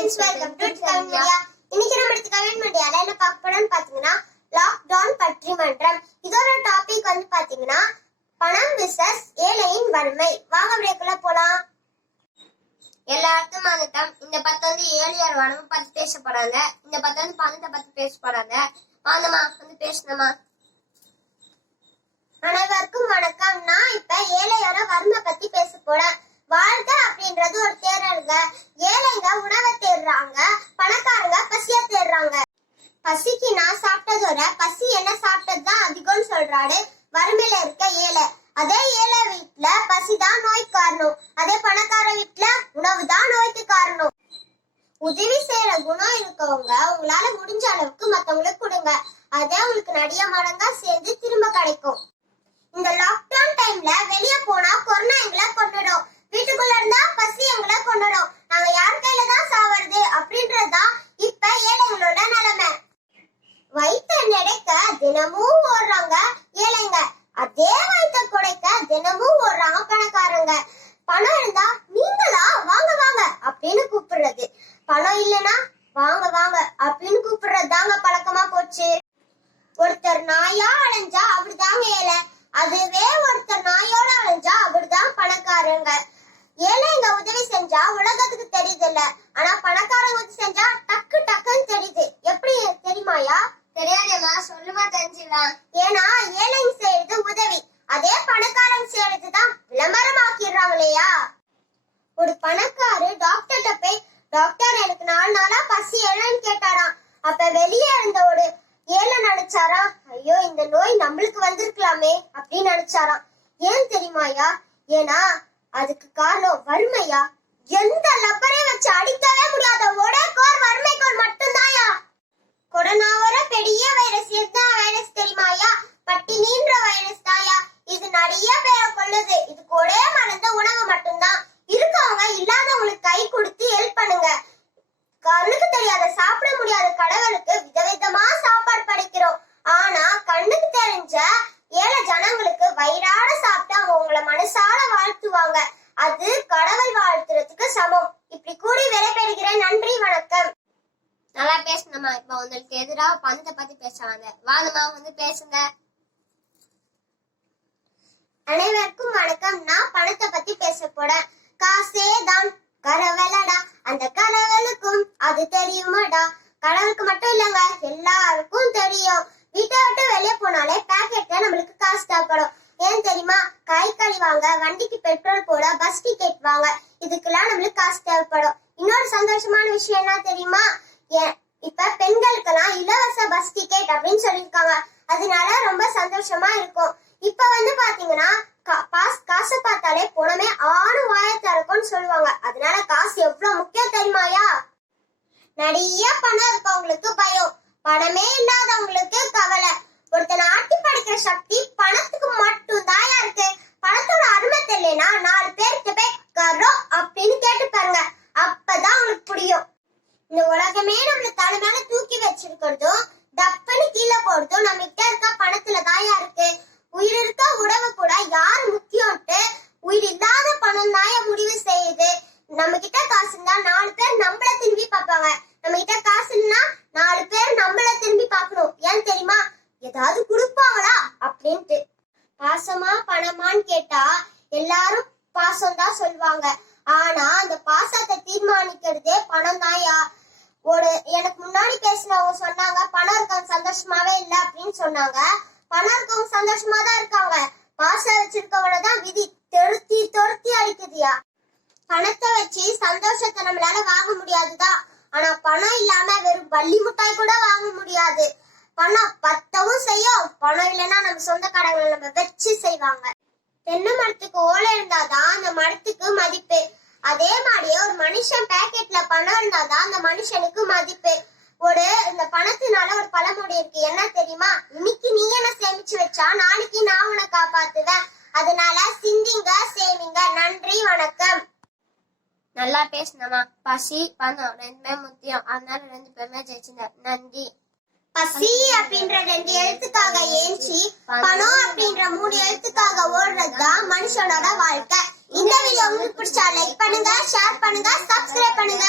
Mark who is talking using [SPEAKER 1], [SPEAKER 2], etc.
[SPEAKER 1] Friends welcome to Tamil media இன்னைக்கு நம்ம எடுத்து கமெண்ட் மீடியால என்ன பார்க்க போறோம்னு பாத்தீங்கன்னா லாக்டவுன் பட்டிமன்றம். இதோட டாபிக் வந்து பாத்தீங்கன்னா பணம் விசஸ் ஏழையின் வறுமை. வாங்க அப்படியேக்குள்ள போலாம்.
[SPEAKER 2] எல்லாருக்கும் வணக்கம். இந்த பத்து வந்து ஏழையார் வனமை பத்தி பேச போறாங்க. இந்த பத்து வந்து பணத்தை பத்தி பேச போறாங்க. வாங்கம்மா வந்து பேசணுமா?
[SPEAKER 1] அனைவருக்கும் வணக்கம். நான் இப்ப ஏழையோட வறுமை பத்தி பேச போறேன். வாழ்க்கை அப்படின்றது ஒரு தேடலுங்க. ஏழைங்க உணவை தேடுறாங்க. பணக்காரங்க பசிய தேடுறாங்க. பசிக்கு நான் சாப்பிட்டதோட பசி என்ன சாப்பிட்டது தான் அதிகம்னு சொல்றாரு. வறுமையில இருக்க ஏழை. அதே ஏழை வீட்டுல பசிதான் நோய் காரணம். அதே பணக்கார வீட்டுல உணவு தான் நோய்க்கு காரணம். உதவி செய்யற குணம் இருக்கவங்க உங்களால முடிஞ்ச அளவுக்கு மத்தவங்களுக்கு கொடுங்க. அதே உங்களுக்கு நிறைய மடங்கா சேர்ந்து திரும்ப கிடைக்கும். இந்த லாக்டவுன் டைம்ல வெளிய போனா கொரோனா எங்களை தினமும் ஓடுறாங்க ஏழைங்க. அதே வயிற்ற குடைக்க தினமும் ஓடுறாங்க பணக்காரங்க. பணம் இருந்தா நீங்களா வாங்க வாங்க அப்படின்னு கூப்பிடுறது. பணம் இல்லைன்னா வாங்க வாங்க அப்படின்னு கூப்பிடுறது தாங்க பழக்கமா போச்சு. ஒருத்தர் நாயா அலைஞ்சா அப்படிதாங்க ஏழை. அதுவே ஒருத்தர் நாயோட அலைஞ்சா அப்படிதான் பணக்காரங்க. ஏழைங்க உதவி செஞ்சா உலகத்துக்கு தெரியுது இல்ல ஆனா பணக்காரங்க உதவி செஞ்சா டக்கு டக்குன்னு தெரியுது. எப்படி தெரியுமாயா
[SPEAKER 2] சொல்லுமா
[SPEAKER 1] ஏன்னா ஏழைங்க செய்யறது உதவி. அதே பணக்காரங்க செய்யறதுதான் விளம்பரம் விளம்பரமாக்கிடுறாங்க இல்லையா ஒரு பணக்காரு டாக்டர்கிட்ட போய் டாக்டர் எனக்கு நாலு நாளா பசி ஏழைன்னு கேட்டாராம். அப்ப வெளியே இருந்த ஒரு ஏழை நினைச்சாரா ஐயோ இந்த நோய் நம்மளுக்கு வந்திருக்கலாமே அப்படின்னு நினைச்சாராம். ஏன் தெரியுமாயா ஏன்னா அதுக்கு காரணம் வறுமையா எந்த லப்பரையும் வச்சு அடிக்கவே முடியாத ஒரே கோர் வறுமை கோர் மட்டும்தாயா கண்ணுக்கு ஏழை ஜனங்களுக்கு வயிறார சாப்பிட்டு அவங்க உங்களை மனசார வாழ்த்துவாங்க. அது கடவுள் வாழ்த்துறதுக்கு சமம். இப்படி கூடி விடைபெறுகிறேன். நன்றி வணக்கம்.
[SPEAKER 2] நல்லா பேசணுமா இப்ப உங்களுக்கு எதிராக பணத்தை பத்தி பேசுறாங்க வாங்கம்மா வந்து பேசுங்க.
[SPEAKER 1] அனைவருக்கும் வணக்கம். நான் பணத்தை பத்தி பேச போறேன் காசே தான் கடவுளடா அந்த கடவுளுக்கும் அது தெரியுமாடா கடவுளுக்கு மட்டும் இல்லங்க எல்லாருக்கும் தெரியும் வீட்டை விட்டு வெளியே போனாலே பேக்கெட்ல நம்மளுக்கு காசு தேவைப்படும் ஏன் தெரியுமா காய்கறி வாங்க வண்டிக்கு பெட்ரோல் போட பஸ் டிக்கெட் வாங்க. இதுக்கெல்லாம் நம்மளுக்கு காசு தேவைப்படும். இன்னொரு சந்தோஷமான விஷயம் என்ன தெரியுமா? ஏன் இப்ப பெண்களுக்கெல்லாம் இலவச பஸ் டிக்கெட் அப்படின்னு சொல்லியிருக்காங்க. அதனால ரொம்ப சந்தோஷமா இருக்கும். இப்ப வந்து பாத்தீங்கன்னா கா- பாஸ் காசு பார்த்தாலே போனமே ஆறு வாயத்தை இருக்கும்னு சொல்லுவாங்க. அதனால காசு எவ்வளவு முக்கியம் தெரியுமாயா நிறைய பணம் இருக்கவங்களுக்கு பயம். பணமே இல்லாதவங்களுக்கு கவலை ஒருத்தனை ஆட்டி படைக்கிற சக்தி பணத்துக்கு மட்டும் தாயா இருக்கு பணத்தோட அருமை தெரியலனா நாலு பேர்கிட்ட போய் கரோ அப்படின்னு கேட்டு பாருங்க அப்பதான் உங்களுக்கு புரியும் இந்த உலகமே நம்மள தலைமையில தூக்கி வச்சிருக்கிறதும் டப்புன்னு கீழே போறதும் நம்ம கிட்ட இருக்க பணத்துல தாயா இருக்கு உயிர் இருக்க உறவு கூட யார் முக்கியம்ட்டு உயிர் இல்லாத பணம் தாயா முடிவு செய்யுது நம்ம கிட்ட காசு இருந்தா நாலு பேர் நம்மள திரும்பி பார்ப்பாங்க நம்ம கிட்ட காசு இல்லைன்னா நாலு பேர் நம்மள திரும்பி பார்க்கணும். ஏன் தெரியுமா? ஏதாவது கொடுப்பாங்களா? அப்படின்ட்டு. பாசமா பணமான்னு கேட்டா எல்லாரும் பாசம் தான் சொல்லுவாங்க. ஆனா அந்த பாசத்தை தீர்மானிக்கிறதே பணம் தான்யா ஒரு எனக்கு முன்னாடி பேசினவங்க சொன்னாங்க பணம் இருக்கவங்க சந்தோஷமாவே இல்ல அப்படின்னு சொன்னாங்க. பணம் இருக்கவங்க சந்தோஷமா தான் இருக்காங்க. பாசம் வச்சிருக்கவங்கள தான் விதி தொருத்தி தொருத்தி அடிக்குதுயா பணத்தை வச்சு சந்தோஷத்தை நம்மளால வாங்க முடியாதுதான் ஆனா பணம் இல்லாம வெறும் பள்ளி மிட்டாய் கூட வாங்க முடியாது. பணம் பத்தவும் செய்யும். பணம் இல்லைன்னா நம்ம சொந்தக்காரங்களை நம்ம வச்சு செய்வாங்க. தென்னை மரத்துக்கு ஓலை இருந்தாதான் அந்த மரத்துக்கு மதிப்பு. அதே மாதிரியே ஒரு மனுஷன் பேக்கெட்ல பணம் இருந்தாதான் அந்த மனுஷனுக்கு மதிப்பு. ஒரு இந்த பணத்தினால ஒரு பழமொழி இருக்கு. என்ன தெரியுமா? இன்னைக்கு நீ என்ன சேமிச்சு வச்சா நாளைக்கு நான் உன காப்பாத்துவேன். அதனால சிந்திங்க சேமிங்க. நன்றி வணக்கம்.
[SPEAKER 2] நல்லா பேசணுமா பசி பணம் ரெண்டுமே முக்கியம். அதனால ரெண்டு பேருமே ஜெயிச்சுங்க நன்றி.
[SPEAKER 1] பசி அப்படின்ற ரெண்டு எழுத்துக்காக ஏஞ்சி பணம் அப்படின்ற மூணு எழுத்துக்காக ஓடுறதுதான் மனுஷனோட வாழ்க்கை. இந்த வீடியோ உங்களுக்கு பிடிச்சா லைக் பண்ணுங்க ஷேர் பண்ணுங்க சப்ஸ்கிரைப் பண்ணுங்க.